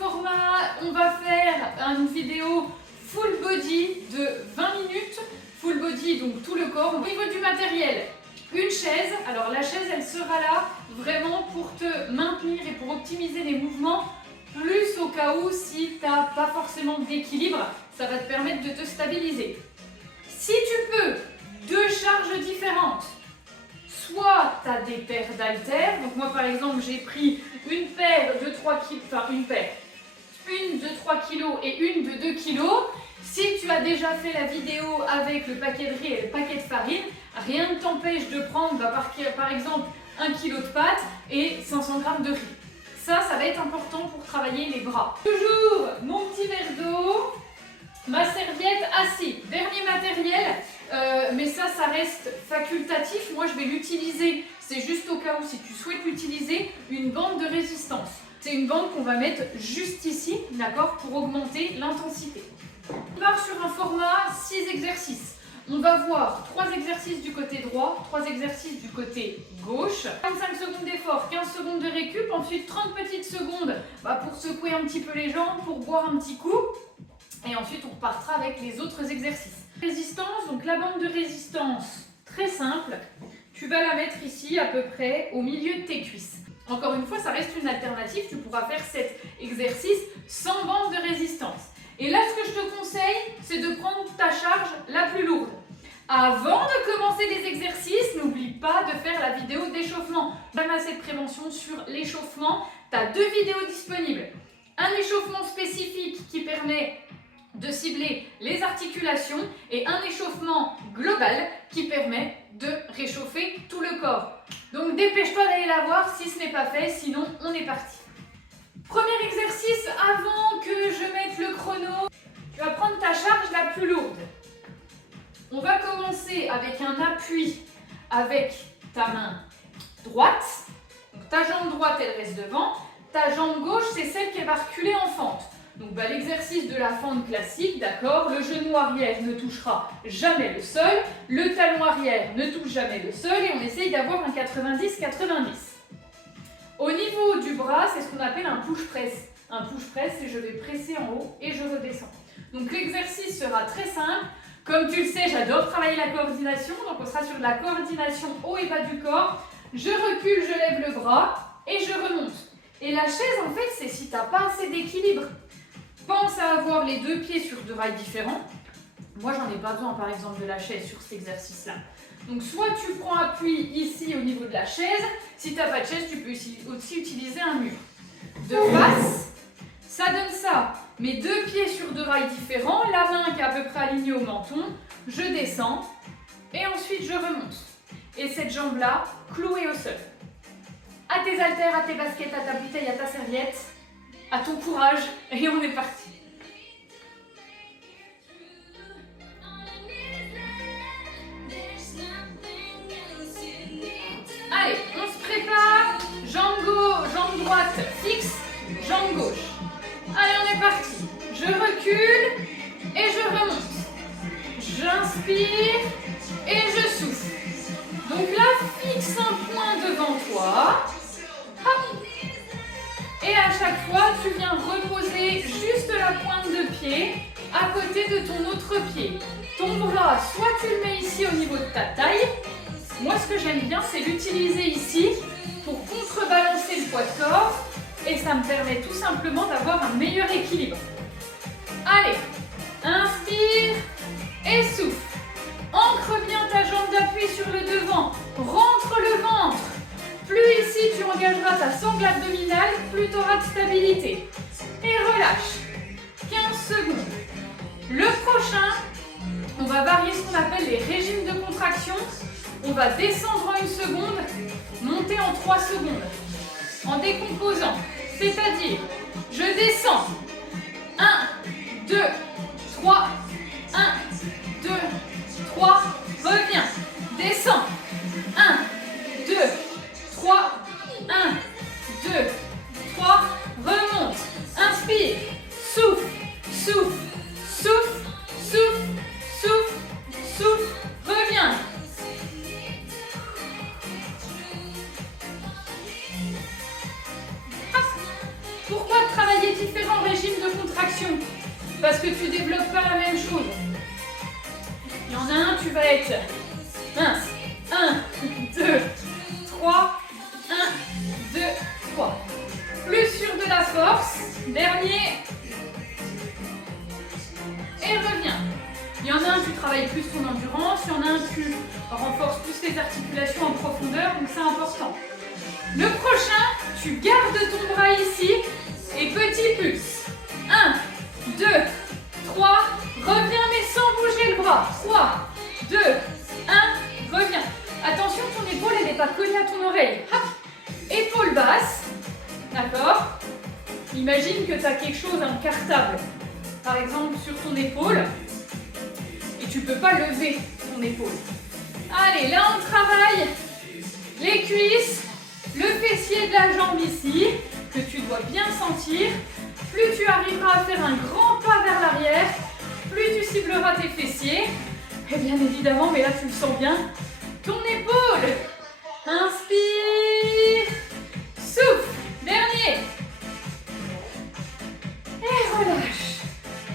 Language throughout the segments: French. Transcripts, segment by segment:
format, on va faire une vidéo full body de 20 minutes. Full body, donc tout le corps. Au niveau du matériel, une chaise. Alors la chaise, elle sera là vraiment pour te maintenir et pour optimiser les mouvements. Plus au cas où, si tu n'as pas forcément d'équilibre, ça va te permettre de te stabiliser. Si tu peux, deux charges différentes. Soit tu as des paires d'haltères, donc moi par exemple j'ai pris une paire de 3 kg, enfin une de 3 kg et une de 2 kg. Si tu as déjà fait la vidéo avec le paquet de riz et le paquet de farine, rien ne t'empêche de prendre par exemple 1 kg de pâtes et 500 g de riz. Ça va être important pour travailler les bras. Toujours mon petit verre d'eau, ma serviette assise, dernier matériel. Mais ça reste facultatif. Moi, je vais l'utiliser. C'est juste au cas où, si tu souhaites l'utiliser, une bande de résistance. C'est une bande qu'on va mettre juste ici, d'accord, pour augmenter l'intensité. On part sur un format 6 exercices. On va voir 3 exercices du côté droit, 3 exercices du côté gauche. 25 secondes d'effort, 15 secondes de récup, ensuite 30 petites secondes pour secouer un petit peu les jambes, pour boire un petit coup. Et ensuite, on repartira avec les autres exercices. Résistance, donc la bande de résistance, très simple. Tu vas la mettre ici, à peu près au milieu de tes cuisses. Encore une fois, ça reste une alternative. Tu pourras faire cet exercice sans bande de résistance. Et là, ce que je te conseille, c'est de prendre ta charge la plus lourde. Avant de commencer les exercices, n'oublie pas de faire la vidéo d'échauffement. Jamais assez de prévention sur l'échauffement. Tu as 2 vidéos disponibles. Un échauffement spécifique qui permet de cibler les articulations et un échauffement global qui permet de réchauffer tout le corps. Donc dépêche-toi d'aller la voir si ce n'est pas fait, sinon on est parti. Premier exercice avant que je mette le chrono, tu vas prendre ta charge la plus lourde. On va commencer avec un appui avec ta main droite. Donc ta jambe droite elle reste devant, ta jambe gauche c'est celle qui va reculer en fente. Donc l'exercice de la fente classique, d'accord, le genou arrière ne touchera jamais le sol, le talon arrière ne touche jamais le sol et on essaye d'avoir un 90-90. Au niveau du bras, c'est ce qu'on appelle un push-press. Un push-press, c'est je vais presser en haut et je redescends. Donc l'exercice sera très simple. Comme tu le sais, j'adore travailler la coordination, donc on sera sur de la coordination haut et bas du corps. Je recule, je lève le bras et je remonte. Et la chaise, en fait, c'est si tu n'as pas assez d'équilibre. Pense à avoir les 2 pieds sur 2 rails différents. Moi, j'en ai pas besoin, par exemple, de la chaise sur cet exercice-là. Donc, soit tu prends appui ici au niveau de la chaise. Si tu n'as pas de chaise, tu peux aussi utiliser un mur. De face, ça donne ça. Mes 2 pieds sur 2 rails différents, la main qui est à peu près alignée au menton. Je descends et ensuite je remonte. Et cette jambe-là, clouée au sol. À tes haltères, à tes baskets, à ta bouteille, à ta serviette. À ton courage et on est parti. Allez, on se prépare. Jambe droite fixe, jambe gauche. Allez, on est parti. Je recule et je remonte. J'inspire et je souffle. Donc là, fixe un point devant toi. Hop. Et à chaque fois, tu viens reposer juste la pointe de pied à côté de ton autre pied. Ton bras, soit tu le mets ici au niveau de ta taille. Moi, ce que j'aime bien, c'est l'utiliser ici pour contrebalancer le poids de corps. Et ça me permet tout simplement d'avoir un meilleur équilibre. Allez, inspire et souffle. Ancre bien ta jambe d'appui sur le devant. Rentre le ventre. Plus ici tu engageras ta sangle abdominale, plus tu auras de stabilité. Et relâche. 15 secondes. Le prochain, on va varier ce qu'on appelle les régimes de contraction. On va descendre en 1 seconde, monter en 3 secondes. En décomposant. C'est-à-dire, je descends. 1, 2, 3. 1, 2, 3. Reviens. Descends. 1, 2, 3, 1, 2, 3, remonte, inspire, souffle, souffle, souffle, souffle, souffle, souffle, reviens. Pourquoi travailler différents régimes de contraction parce que tu développes pas la même chose. Il y en a un, tu vas être mince. 1, 2, 3. 1, 2, 3. Plus sûr de la force. Dernier. Et reviens. Il y en a un, tu travailles plus ton endurance. Il y en a un, tu renforces plus tes articulations en profondeur. Donc c'est important. Le prochain, tu gardes ton bras ici. Et petit pulse. 1, 2, 3. Reviens mais sans bouger le bras. 3, 2, 1. Reviens. Attention, ton épaule, elle n'est pas collée à ton oreille. Hop. Épaule basse. D'accord? Imagine que tu as quelque chose, un cartable, par exemple, sur ton épaule. Et tu ne peux pas lever ton épaule. Allez, là, on travaille les cuisses, le fessier de la jambe ici, que tu dois bien sentir. Plus tu arriveras à faire un grand pas vers l'arrière, plus tu cibleras tes fessiers. Et bien évidemment, mais là, tu le sens bien, ton épaule. Inspire. Souffle. Dernier. Et relâche.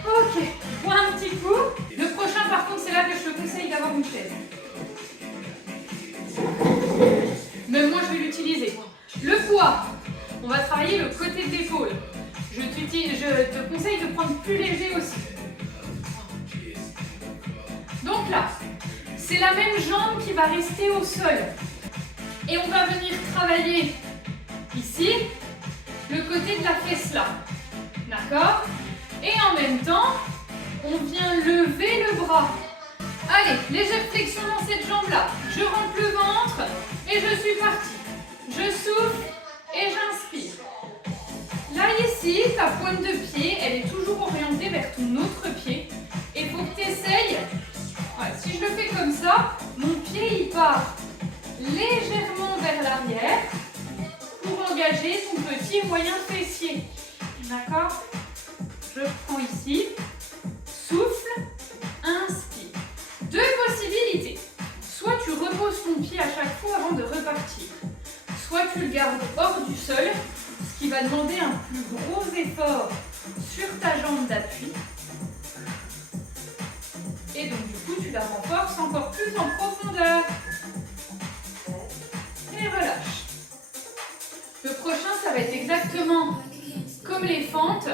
Ok. Bois un petit coup. Le prochain, par contre, c'est là que je te conseille d'avoir une chaise. Même moi, je vais l'utiliser. Le poids. On va travailler le côté de l'épaule. Je te conseille de prendre plus léger aussi. Donc là, c'est la même jambe qui va rester au sol. Et on va venir travailler ici, le côté de la fesse là. D'accord? Et en même temps, on vient lever le bras. Allez, légère flexion dans cette jambe-là. Je rentre le ventre et je suis partie. Je souffle et j'inspire. Là, ici, ta pointe de pied, elle est toujours orientée vers ton autre pied. Et il faut que tu essayes. Ouais, si je le fais comme ça, mon pied, il part légèrement vers l'arrière pour engager ton petit moyen fessier. D'accord? Je prends ici, souffle, inspire. Deux possibilités. Soit tu reposes ton pied à chaque fois avant de repartir, soit tu le gardes hors du sol, ce qui va demander un plus gros effort sur ta jambe d'appui. Et donc du coup, tu la renforces encore plus en profondeur. Et relâche. Le prochain, ça va être exactement comme les fentes.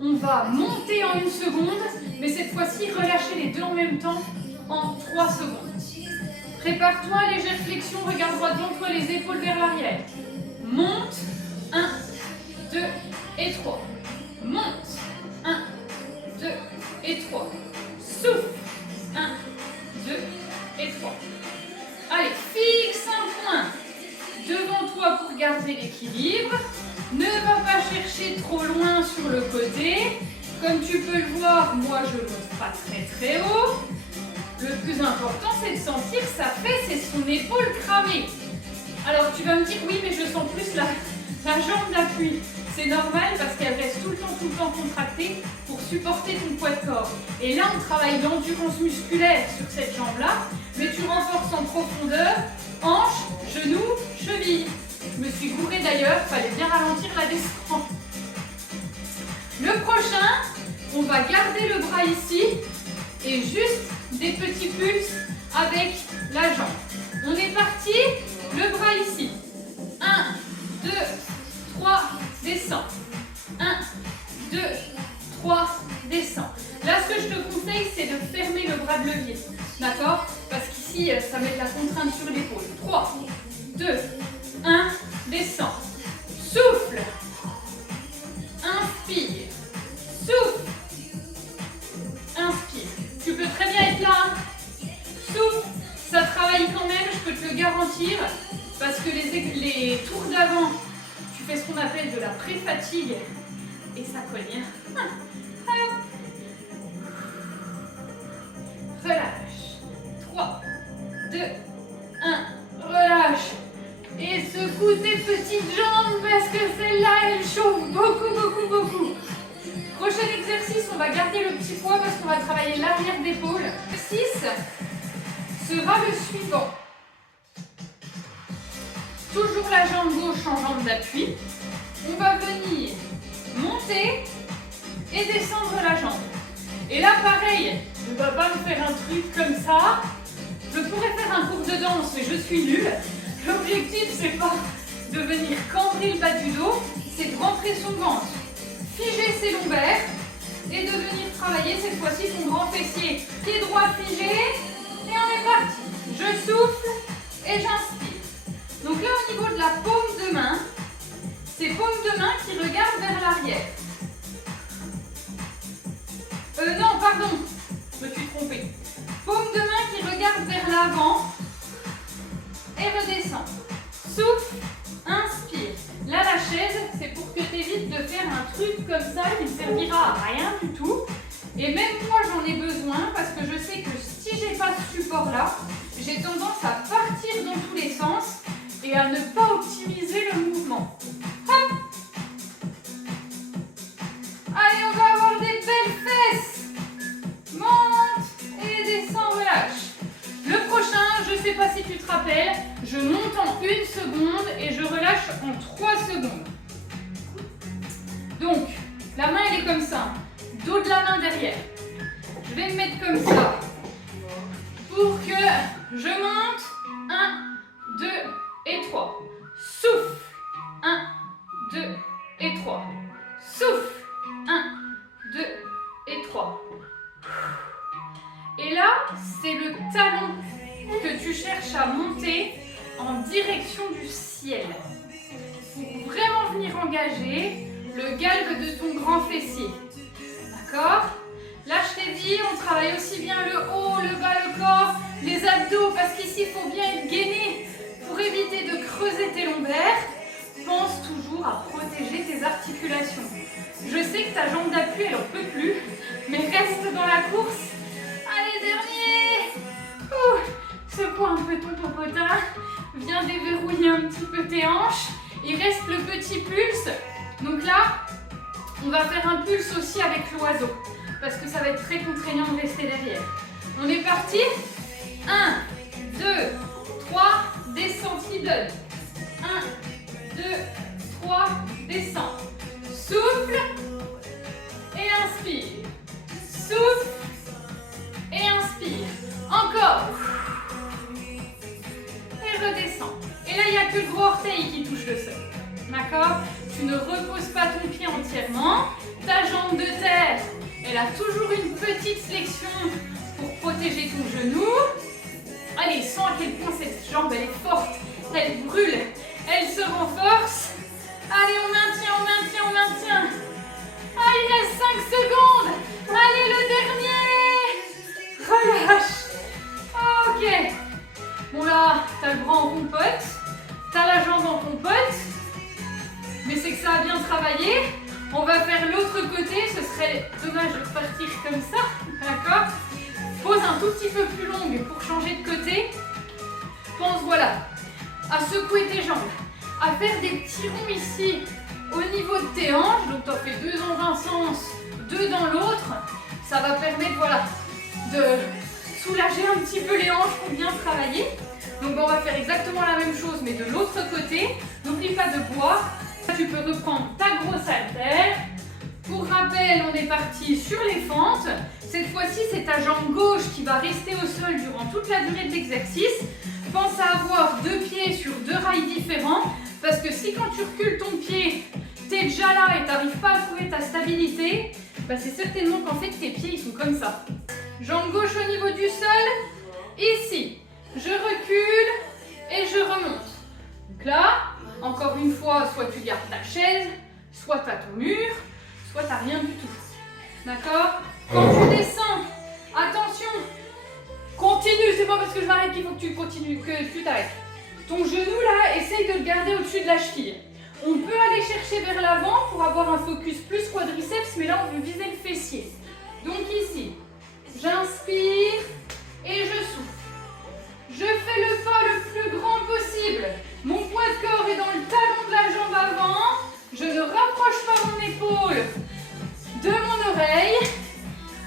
On va monter en 1 seconde, mais cette fois-ci, relâcher les deux en même temps en 3 secondes. Prépare-toi, légère flexion, regarde droit devant, les épaules vers l'arrière. Monte, 1, 2 et 3. Monte, 1, 2 et 3. Souffle, 1, 2 et 3. Allez, fixe un point devant toi pour garder l'équilibre. Ne va pas chercher trop loin sur le côté. Comme tu peux le voir, moi je ne monte pas très haut. Le plus important, c'est de sentir sa fesse et son épaule cramée. Alors tu vas me dire, oui, mais je sens plus la jambe d'appui. C'est normal parce qu'elle reste tout le temps contractée pour supporter ton poids de corps. Et là, on travaille l'endurance musculaire sur cette jambe-là, mais tu renforces en profondeur, hanche, genou, cheville. Je me suis gourée d'ailleurs, il fallait bien ralentir la descente. Le prochain, on va garder le bras ici et juste des petits pulses avec la jambe. On est parti, le bras ici. 1, 2, 3, descends. 1, 2, 3, descends. Là, ce que je te conseille, c'est de fermer le bras de levier. D'accord? Parce qu'ici, ça met de la contrainte sur l'épaule. 3, 2, 1, descends. Souffle. Inspire. Souffle. Inspire. Tu peux très bien être là. Souffle. Ça travaille quand même, je peux te le garantir. Parce que les tours d'avant, tu fais ce qu'on appelle de la pré-fatigue. Et ça colle bien. Relâche. 3, 2, 1. Relâche. Et secoue tes petites jambes parce que celle-là, elle chauffe beaucoup. Prochain exercice, on va garder le petit poids parce qu'on va travailler l'arrière d'épaule. L'exercice sera le suivant. Toujours la jambe gauche en jambe d'appui. On va venir monter vas pas me faire un truc comme ça. Je pourrais faire un cours de danse, mais je suis nulle. L'objectif, c'est pas de venir cambrer le bas du dos, c'est de rentrer son ventre, figer ses lombaires et de venir travailler cette fois-ci son grand fessier. Pied droit figé et on est parti. Je souffle et j'inspire. Donc là, au niveau de la paume de main, c'est paume de main qui regarde vers l'arrière. Non, pardon, je me suis trompée. Paume de main qui regarde vers l'avant et redescend. Souffle, inspire. Là, la chaise, c'est pour que tu évites de faire un truc comme ça qui ne servira à rien du tout. Et même moi, j'en ai besoin parce que je sais que si j'ai pas ce support-là, j'ai tendance à partir dans tous les sens et à ne pas optimiser le mouvement. Hop! Allez, on va avoir des belles fesses. Monte et descend, relâche. Le prochain, je ne sais pas si tu te rappelles, je monte en 1 seconde et je relâche en 3 secondes. Donc, la main elle est comme ça, dos de la main derrière. Je vais me mettre comme ça pour que je monte. 1, 2 et 3. Souffle. 1, 2 et 3. Souffle. 1, 2 et 3. Et là, c'est le talon que tu cherches à monter en direction du ciel. Pour vraiment venir engager le galbe de ton grand fessier. D'accord? Là, je t'ai dit, on travaille aussi bien le haut, le bas, le corps, les abdos, parce qu'ici, il faut bien être gainé pour éviter de creuser tes lombaires. Pense toujours à protéger tes articulations. Je sais que ta jambe d'appui, elle n'en peut plus, mais reste dans la course. Allez, dernier. Secoue un peu ton popotin. Viens déverrouiller un petit peu tes hanches. Il reste le petit pulse. Donc là, on va faire un pulse aussi avec l'oiseau. Parce que ça va être très contraignant de rester derrière. On est parti. 1, 2, 3, descends, qui donne. 1, 2, 3, descends. Souffle et inspire. Souffle et inspire. Encore. Et redescends. Et là, il n'y a que le gros orteil qui touche le sol. D'accord? Tu ne reposes pas ton pied entièrement. Ta jambe de terre, elle a toujours une petite flexion pour protéger ton genou. Allez, sens à quel point cette jambe, elle est forte. Elle brûle. Elle se renforce. Allez, on maintient, on maintient, on maintient. Ah, il reste 5 secondes. Allez, le dernier. Relâche. Ok. Bon là, t'as le bras en compote. T'as la jambe en compote. Mais c'est que ça a bien travaillé. On va faire l'autre côté. Ce serait dommage de partir comme ça. D'accord? Pose un tout petit peu plus longue pour changer de côté. Pense, voilà, à secouer tes jambes. À faire des petits ronds ici au niveau de tes hanches. Donc tu en fais 2 dans un sens, 2 dans l'autre. Ça va permettre, voilà, de soulager un petit peu les hanches pour bien travailler. Donc on va faire exactement la même chose mais de l'autre côté. N'oublie pas de boire. Tu peux reprendre ta grosse haltère. Pour rappel, on est parti sur les fentes. Cette fois-ci, c'est ta jambe gauche qui va rester au sol durant toute la durée de l'exercice. Pense à avoir 2 pieds sur 2 rails différents. Parce que si quand tu recules ton pied, tu es déjà là et tu n'arrives pas à trouver ta stabilité, bah c'est certainement qu'en fait tes pieds ils sont comme ça. Jambe gauche au niveau du sol, ici. Je recule et je remonte. Donc là, encore une fois, soit tu gardes ta chaise, soit tu as ton mur, soit tu n'as rien du tout. D'accord? Quand tu descends, attention, continue, c'est pas parce que je m'arrête qu'il faut que tu continues, que tu t'arrêtes. Ton genou là, essaye de le garder au-dessus de la cheville. On peut aller chercher vers l'avant pour avoir un focus plus quadriceps, mais là on veut viser le fessier. Donc ici, j'inspire et je souffle. Je fais le pas le plus grand possible. Mon poids de corps est dans le talon de la jambe avant. Je ne rapproche pas mon épaule de mon oreille.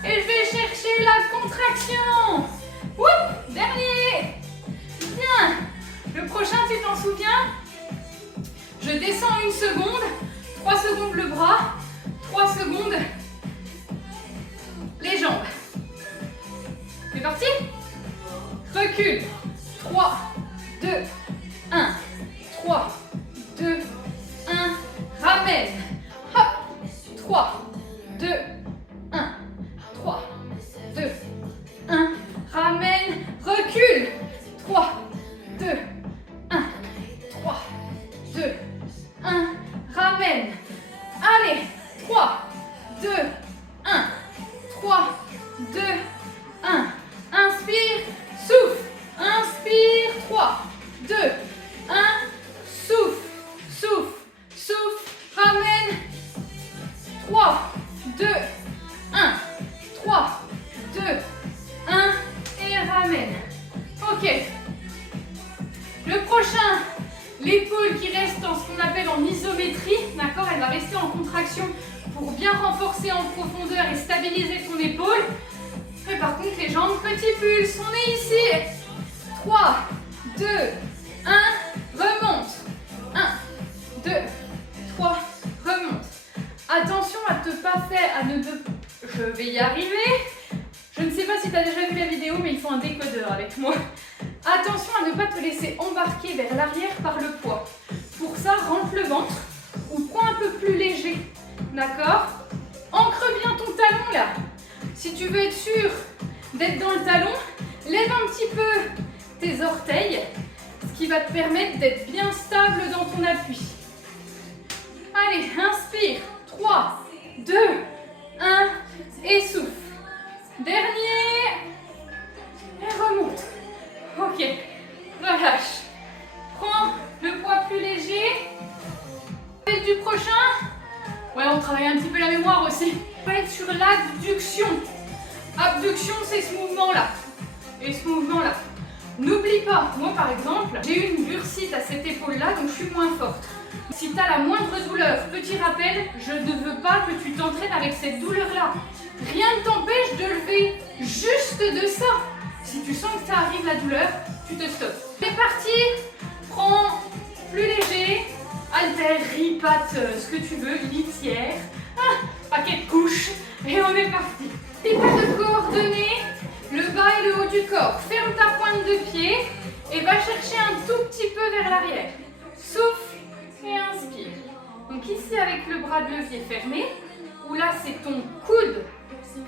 Et je vais chercher la contraction. Ouh, dernier. Bien. Le prochain, tu t'en souviens? Je descends 1 seconde. 3 secondes le bras. 3 secondes les jambes. C'est parti. Recule. 3, 2, 1. 3, 2, 1. Ramène. Hop. 3, 2, 1. 3, 2, 1. Ramène. Recule. 3, 2, 1. 3, 2, 1. Ramène. Allez. 3, 2, 1. 3, 2, 1. Inspire. Souffle. Inspire. 3, 2, 1. Souffle. Souffle. Souffle. Ramène. 3, 2, 1. 3, 2, 1. Et ramène. Ok. Le prochain, l'épaule qui reste en ce qu'on appelle en isométrie. D'accord? Elle va rester en contraction pour bien renforcer en profondeur et stabiliser ton épaule. Et par contre, les jambes, petit pulse. On est ici. 3, 2, 1. Remonte. 1, 2, 3. Remonte. Attention à ne pas faire, je vais y arriver. Je ne sais pas si tu as déjà vu la vidéo, mais il faut un décodeur avec moi. Attention à ne pas te laisser embarquer vers l'arrière par le poids. Pour ça, rentre le ventre ou prends un peu plus léger. D'accord? Ancre bien ton talon là. Si tu veux être sûr d'être dans le talon, lève un petit peu tes orteils, ce qui va te permettre d'être bien stable dans ton appui. Allez, inspire. 3, 2, 1 et souffle. Dernier. Et remonte. Ok. Relâche. Prends le poids plus léger. Et du prochain. Ouais, on travaille un petit peu la mémoire aussi. On va être sur l'abduction. Abduction, c'est ce mouvement-là. Et ce mouvement-là. N'oublie pas, moi par exemple, j'ai eu une bursite à cette épaule-là, donc je suis moins forte. Si tu as la moindre douleur, petit rappel, je ne veux pas que tu t'entraînes avec cette douleur-là. Rien ne t'empêche de lever juste de ça. Si tu sens que ça arrive la douleur, tu te stoppes. C'est parti. Prends plus léger. Haltère, ripate, ce que tu veux, litière, paquet de couches. Et on est parti. N'oublie pas de coordonner le bas et le haut du corps. Ferme ta pointe de pied et va chercher un tout petit peu vers l'arrière. Souffle et inspire. Donc ici avec le bras de levier fermé, où là c'est ton coude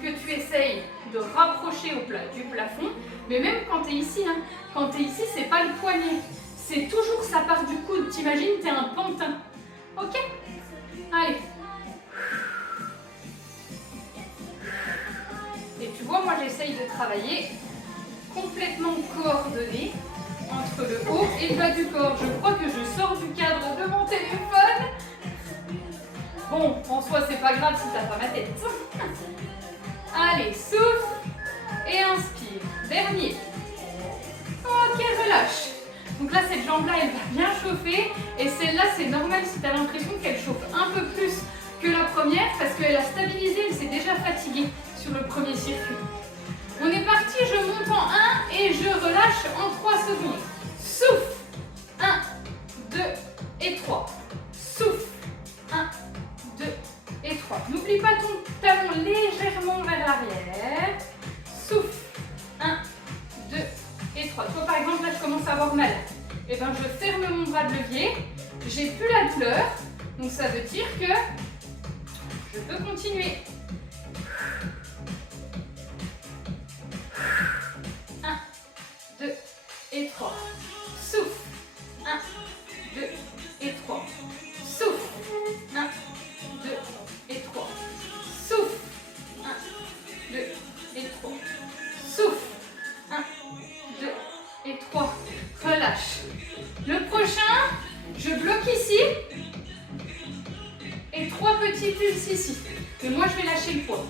que tu essayes de rapprocher du plafond. Mais même quand tu es ici, quand tu es ici, c'est pas le poignet. C'est toujours ça part du coude. T'imagines, tu es un pantin. Ok? Allez. Et tu vois, moi j'essaye de travailler complètement coordonné entre le haut et le bas du corps. Je crois que je sors du cadre de mon téléphone. Bon, en soi, c'est pas grave si t'as pas ma tête. Allez, souffle et inspire. Dernier. Ok, relâche. Donc là, cette jambe-là, elle va bien chauffer. Et celle-là, c'est normal si tu as l'impression qu'elle chauffe un peu plus que la première parce qu'elle a stabilisé, elle s'est déjà fatiguée sur le premier circuit. On est parti, je monte en 1 et je relâche en 3 secondes. Souffle. 1, 2 et 3. Souffle. 1, 2 et 3. N'oublie pas ton talon légèrement vers l'arrière. Souffle. 1, 2 et 3. Toi par exemple, là je commence à avoir mal. Et bien je ferme mon bras de levier. J'ai plus la douleur. Donc ça veut dire que je peux continuer. 1, 2 et 3. Souffle. 1, 2 et 3. Souffle. 1, 2 et 3. Souffle. 1, 2 et 3. Souffle. 1, 2 et 3. Relâche. Le prochain, je bloque ici. Et 3 petits pulses ici. Et moi, je vais lâcher le poids.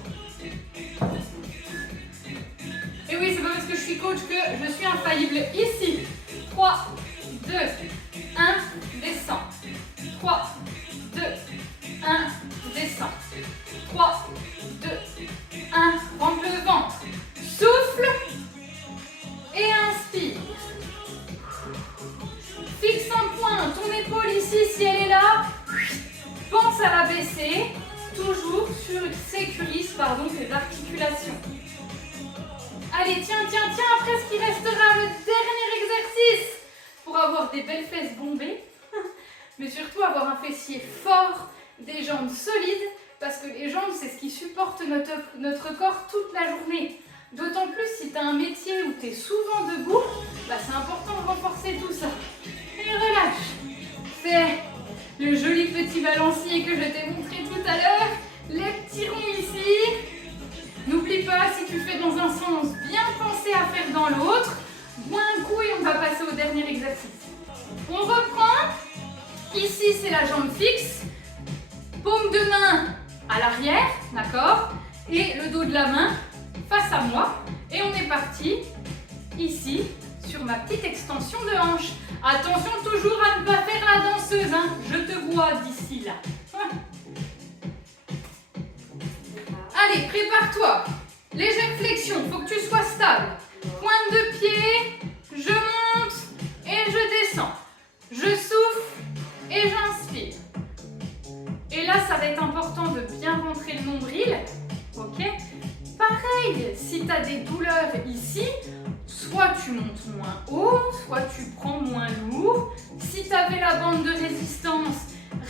Et oui, c'est pas parce que je suis coach que je suis infaillible. Ici, 3, 2, 1, descends. 3, 2, 1, descends. 3, 2, 1, rentre le ventre. Souffle et inspire. Fixe un point, ton épaule ici, si elle est là, pense à la baisser. Toujours sécurise tes articulations. Allez, tiens, des belles fesses bombées, mais surtout avoir un fessier fort, des jambes solides, parce que les jambes, c'est ce qui supporte notre corps toute la journée. D'autant plus si tu as un métier où tu es souvent debout, bah c'est important de renforcer tout ça. Et relâche. Fais le joli petit balancier que je t'ai montré tout à l'heure, les petits ronds ici. N'oublie pas, si tu fais dans un sens, bien penser à faire dans l'autre. Bois un coup et on va passer au dernier exercice. On reprend. Ici, c'est la jambe fixe. Paume de main à l'arrière, d'accord? Et le dos de la main face à moi. Et on est parti ici sur ma petite extension de hanche. Attention toujours à ne pas faire la danseuse, hein. Je te vois d'ici là. Allez, prépare-toi. Légère flexion, faut que tu sois stable. Pointe de pied, je monte et je descends. Je souffle et j'inspire. Et là, ça va être important de bien rentrer le nombril. Ok? Pareil, si tu as des douleurs ici, soit tu montes moins haut, soit tu prends moins lourd. Si tu avais la bande de résistance,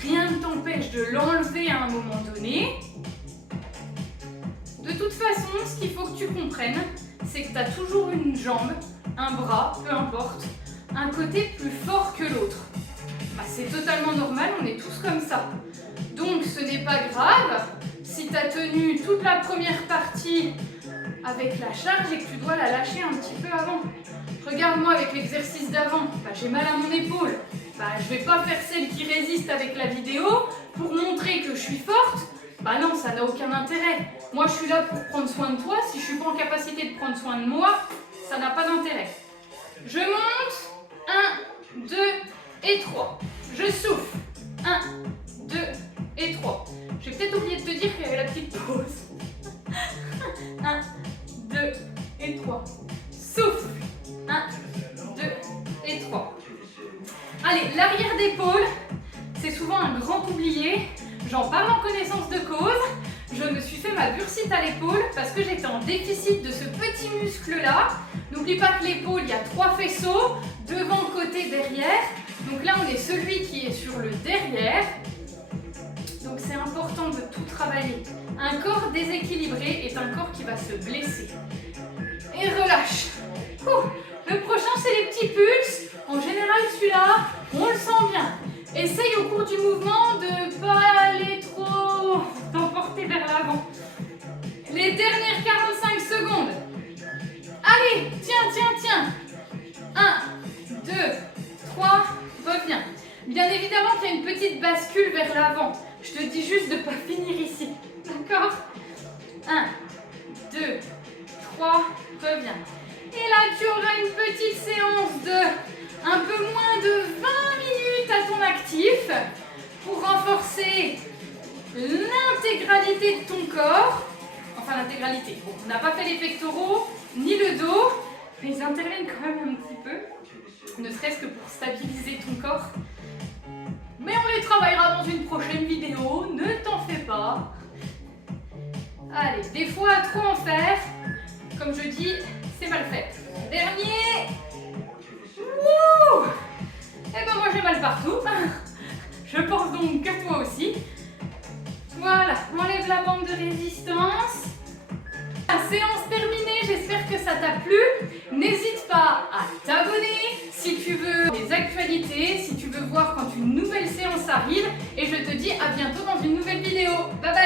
rien ne t'empêche de l'enlever à un moment donné. De toute façon, ce qu'il faut que tu comprennes, c'est que tu as toujours une jambe, un bras, peu importe, un côté plus fort que l'autre. Bah, c'est totalement normal, on est tous comme ça. Donc ce n'est pas grave si tu as tenu toute la première partie avec la charge et que tu dois la lâcher un petit peu avant. Regarde-moi avec l'exercice d'avant, bah, j'ai mal à mon épaule. Bah, je ne vais pas faire celle qui résiste avec la vidéo pour montrer que je suis forte. Bah non, ça n'a aucun intérêt. Moi, je suis là pour prendre soin de toi. Si je ne suis pas en capacité de prendre soin de moi, ça n'a pas d'intérêt. Je monte. 1, 2 et 3. Je souffle. 1, 2 et 3. J'ai peut-être oublié de te dire qu'il y avait la petite pause. 1, 2 et 3. Souffle. 1, 2 et 3. Allez, l'arrière d'épaule, c'est souvent un grand oublié. J'en parle en connaissance de cause. Je me suis fait ma bursite à l'épaule parce que j'étais en déficit de ce petit muscle-là. N'oublie pas que l'épaule, il y a 3 faisceaux, devant, côté, derrière. Donc là, on est celui qui est sur le derrière. Donc c'est important de tout travailler. Un corps déséquilibré est un corps qui va se blesser. Et relâche. Le prochain, c'est les petits pulses. En général, celui-là, on le sent bien. Essaye au cours du mouvement de ne pas aller trop t'emporter vers l'avant. Les dernières 45 secondes. Allez, tiens. 1, 2, 3, reviens. Bien évidemment qu'il y a une petite bascule vers l'avant. Je te dis juste de ne pas finir ici. D'accord? 1, 2, 3, reviens. Et là, tu auras une petite séance de un peu moins de 20 minutes à ton actif pour renforcer l'intégralité de ton corps. Enfin, l'intégralité. Bon, on n'a pas fait les pectoraux ni le dos, mais ils interviennent quand même un petit peu, ne serait-ce que pour stabiliser ton corps. Mais on les travaillera dans une prochaine vidéo, ne t'en fais pas. Allez, des fois à trop en faire, comme je dis, c'est mal fait. Dernier. Wouh! Eh ben moi j'ai mal partout. Je pense donc que toi aussi. Voilà, enlève la bande de résistance. La séance terminée, j'espère que ça t'a plu. N'hésite pas à t'abonner si tu veux des actualités, si tu veux voir quand une nouvelle séance arrive. Et je te dis à bientôt dans une nouvelle vidéo. Bye bye!